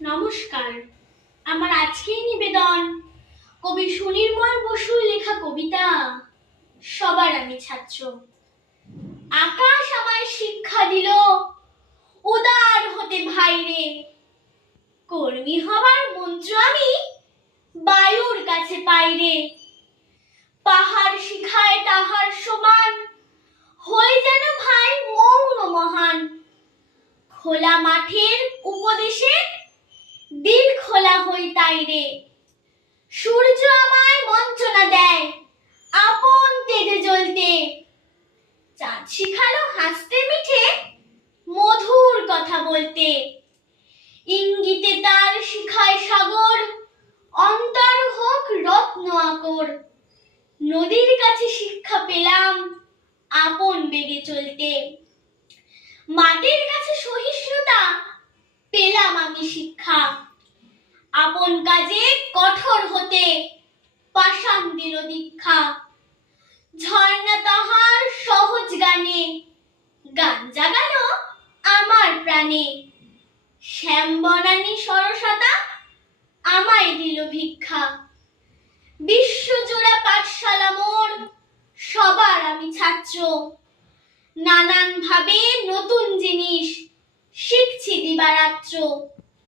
নমস্কার। আমার আজকের নিবেদন কবি সুনির্মল বসুর লেখা কবিতা সবার আমি ছাত্র। আকাশ আমায় শিক্ষা দিল উদার হতে ভাইরে, কর্মী হবার মন্ত্র আমি বায়ুর কাছে পাইরে। পাহাড় শিখায় তাহার সমান, হয়ে যেন ভাই মৌন মহান। খোলা মাঠের উপদেশে দিল খোলা হই তাইরে। সূর্য আমায় মন্ত্রণা দেয় আপন তেজে জ্বলতে, চাঁদ শিখালো হাসতে মিঠে মধুর কথা বলতে। ইঙ্গিতে তার শিখায় সাগর অন্তর হোক রত্ন আকর। নদীর কাছে শিক্ষা পেলাম আপন বেগে চলতে। মাটির কাছে সহিষ্ণুতা পেলাম আমি শিক্ষা, আপন কাজে কঠোর হতে পাষাণ দিল দীক্ষা। ঝর্ণা তাহার সহজ গানে গান জাগালো আমার প্রাণে। শ্যাম বনানী সরসতা আমায় দিল ভিক্ষা। বিশ্বজোড়া পাঠশালা মোর সবার আমি ছাত্র। নানান ভাবে নতুন জিনিস শিখছি দিবারাত্র।